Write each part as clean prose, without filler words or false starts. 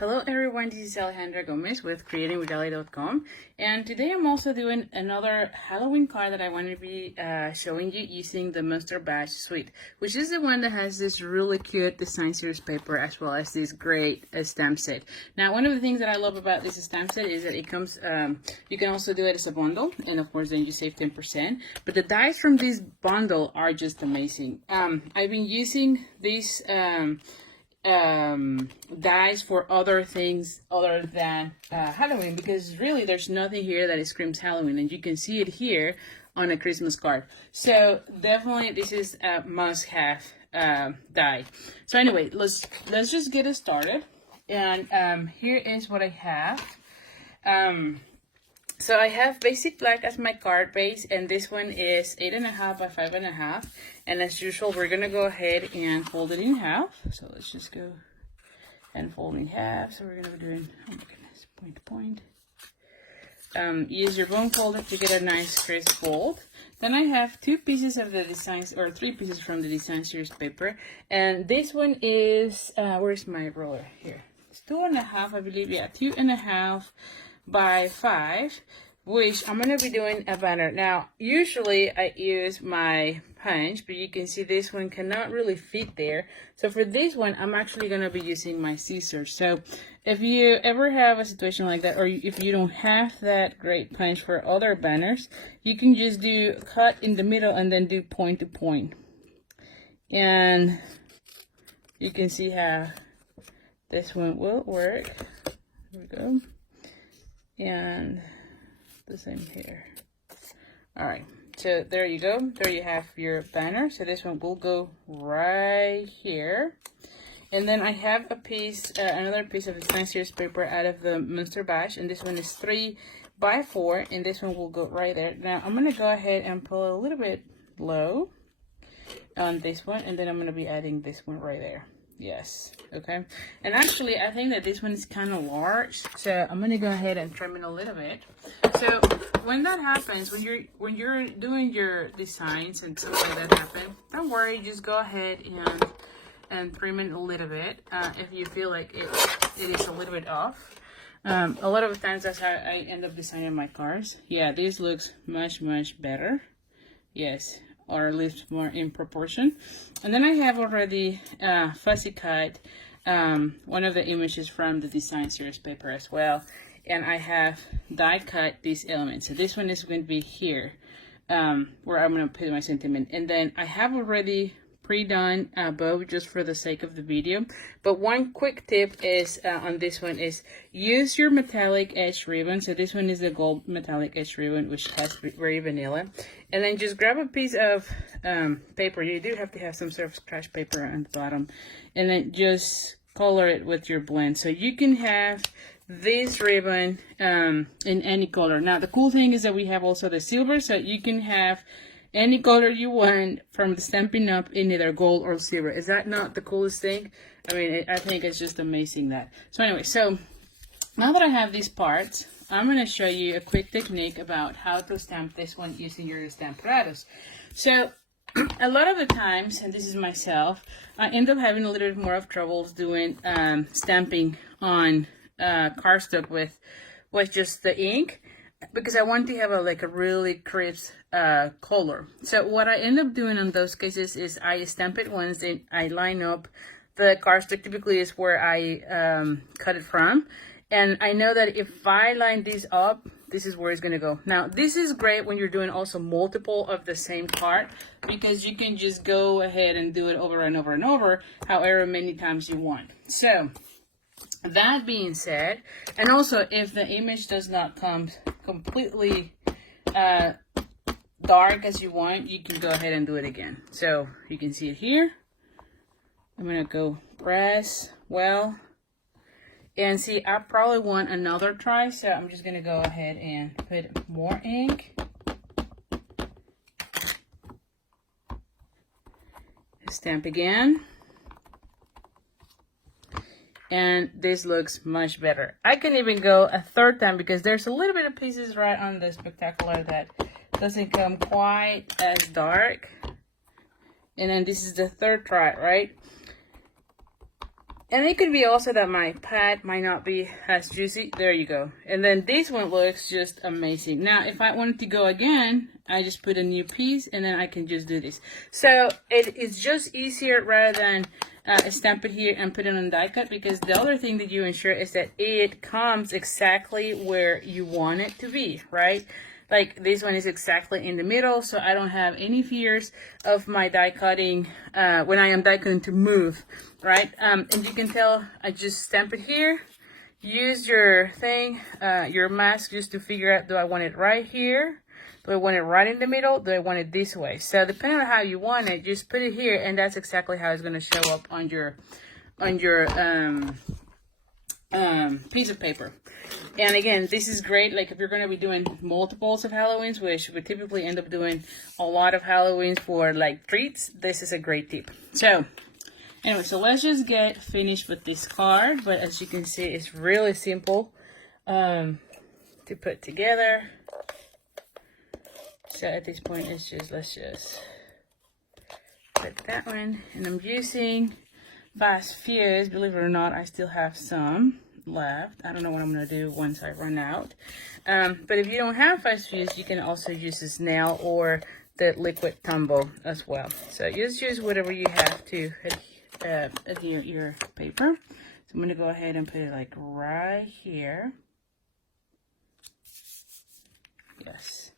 Hello everyone, this is Alejandra Gomez with creatingwithali.com, and today I'm also doing another Halloween card that I want to be showing you using the Monster Bash suite, which is the one that has this really cute design series paper as well as this great stamp set. Now, one of the things that I love about this stamp set is that it comes, you can also do it as a bundle, and of course then you save 10%, but the dies from this bundle are just amazing. I've been using these dies for other things other than Halloween, because really there's nothing here that screams Halloween, and you can see it here on a Christmas card. So definitely this is a must-have die. So anyway, let's just get it started. And here is what I have. So I have basic black as my card base, and this one is 8.5 by 5.5. And as usual, we're gonna go ahead and fold it in half. So let's just go and fold in half. So we're gonna be doing, oh my goodness, point to point. Use your bone folder to get a nice crisp fold. Then I have two pieces of the designs, or three pieces from the design series paper. And this one is, where's my roller? Here. It's 2.5, I believe, yeah, 2.5 by 5, which I'm going to be doing a banner. Now, usually I use my punch, but you can see this one cannot really fit there. So for this one, I'm actually going to be using my scissors. So if you ever have a situation like that, or if you don't have that great punch for other banners, you can just do cut in the middle and then do point to point. And you can see how this one will work. Here we go. And the same here. All right, so there you go. There you have your banner. So this one will go right here. And then I have a piece, another piece of design series paper out of the Monster Bash, and this one is 3 by 4, and this one will go right there. Now I'm gonna go ahead and pull a little bit low on this one, and then I'm gonna be adding this one right there. Yes, okay. And actually I think that this one is kind of large, so I'm gonna go ahead and trim it a little bit. So when that happens, when you're doing your designs and stuff like that happen, don't worry, just go ahead and trim it a little bit if you feel like it is a little bit off. A lot of times that's how I end up designing my cards. Yeah, this looks much better. Yes, or at least more in proportion. And then I have already fussy cut one of the images from the design series paper as well, and I have die cut these elements. So this one is going to be here, where I'm going to put my sentiment, and then I have already pre-done a bow just for the sake of the video. But one quick tip is on this one is use your metallic edge ribbon. So this one is the gold metallic edge ribbon, which has very vanilla. And then just grab a piece of paper. You do have to have some sort of scratch paper on the bottom, and then just color it with your blend. So you can have this ribbon in any color. Now the cool thing is that we have also the silver, so you can have any color you want from the Stampin' Up in either gold or silver. Is that not the coolest thing? I mean, I think it's just amazing that. So anyway, so now that I have these parts, I'm going to show you a quick technique about how to stamp this one using your Stamparatus. So a lot of the times, and this is myself, I end up having a little bit more of troubles doing stamping on cardstock with just the ink, because I want to have a really crisp color. So what I end up doing in those cases is I stamp it once, and I line up the cardstock. Typically is where I cut it from, and I know that if I line these up, this is where it's gonna go. Now this is great when you're doing also multiple of the same card, because you can just go ahead and do it over and over and over, however many times you want. So that being said, and also if the image does not come completely dark as you want, you can go ahead and do it again. So you can see it here. I'm gonna go press well, and see, I probably want another try, so I'm just gonna go ahead and put more ink. Stamp again. And this looks much better. I can even go a third time, because there's a little bit of pieces right on the spectacular that doesn't come quite as dark. And then this is the third try, right? And it could be also that my pad might not be as juicy. There you go. And then this one looks just amazing. Now, if I wanted to go again, I just put a new piece and then I can just do this. So it is just easier rather than stamp it here and put it on die cut, because the other thing that you ensure is that it comes exactly where you want it to be, right? Like this one is exactly in the middle, so I don't have any fears of my die cutting when I am die cutting to move, right? And you can tell I just stamp it here. Use your thing, your mask, just to figure out, do I want it right here? Do I want it right in the middle? Do I want it this way? So depending on how you want it, just put it here, and that's exactly how it's going to show up on your piece of paper. And again, this is great, like if you're going to be doing multiples of Halloweens, which we typically end up doing a lot of Halloweens for like treats, this is a great tip. So anyway, so let's just get finished with this card. But as you can see, it's really simple to put together. So at this point, it's just, let's just put that one. And I'm using Fast Fuse. Believe it or not, I still have some left. I don't know what I'm going to do once I run out. But if you don't have Fast Fuse, you can also use a snail or the liquid tumble as well. So just use whatever you have to adhere your paper. So I'm going to go ahead and put it like right here. Yes.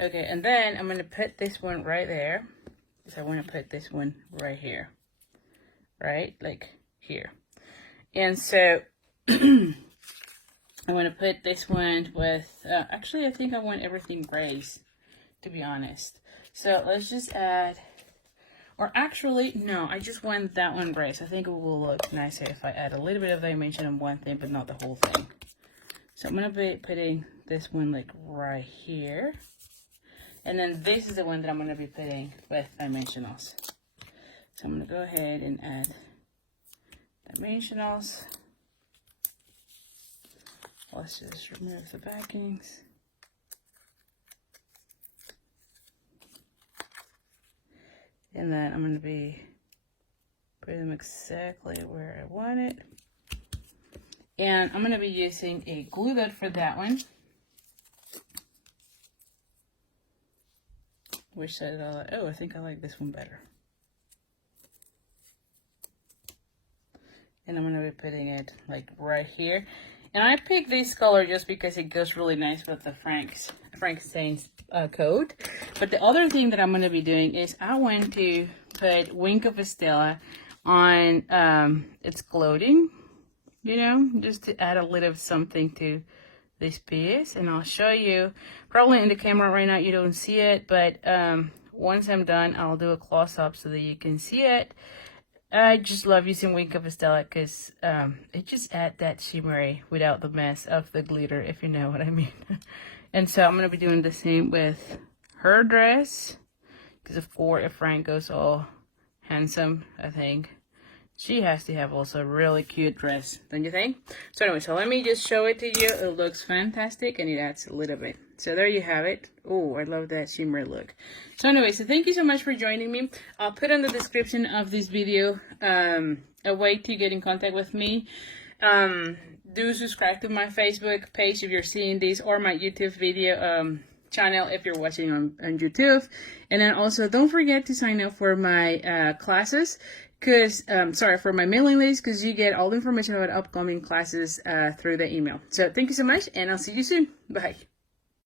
Okay, and then I'm going to put this one right there. So I want to put this one right here. Right? Like here. And so I want to put this one with, actually I think I want everything grays, to be honest. So let's just add, or actually, no, I just want that one gray. So I think it will look nicer if I add a little bit of dimension on one thing, but not the whole thing. So I'm going to be putting this one like right here. And then this is the one that I'm going to be putting with dimensionals. So I'm going to go ahead and add dimensionals. Let's just remove the backings. And then I'm going to be putting them exactly where I want it. And I'm going to be using a glue dot for that one. Which side I like? Oh, I think I like this one better. And I'm going to be putting it like right here. And I picked this color just because it goes really nice with the Frankenstein's coat. But the other thing that I'm going to be doing is I want to put Wink of a Stella on its clothing, you know, just to add a little something to this piece. And I'll show you, probably in the camera right now you don't see it, but once I'm done, I'll do a close-up so that you can see it. I just love using Wink of a Stella because it just adds that shimmery without the mess of the glitter, if you know what I mean. And so I'm going to be doing the same with her dress, because of course if Frank goes all handsome, I think she has to have also a really cute dress, don't you think? So anyway, so let me just show it to you. It looks fantastic and it adds a little bit. So there you have it. Oh, I love that shimmer look. So anyway, so thank you so much for joining me. I'll put in the description of this video a way to get in contact with me. Do subscribe to my Facebook page if you're seeing this, or my YouTube video channel if you're watching on YouTube. And then also don't forget to sign up for my classes, because for my mailing list, because you get all the information about upcoming classes through the email. So thank you so much, and I'll see you soon. Bye.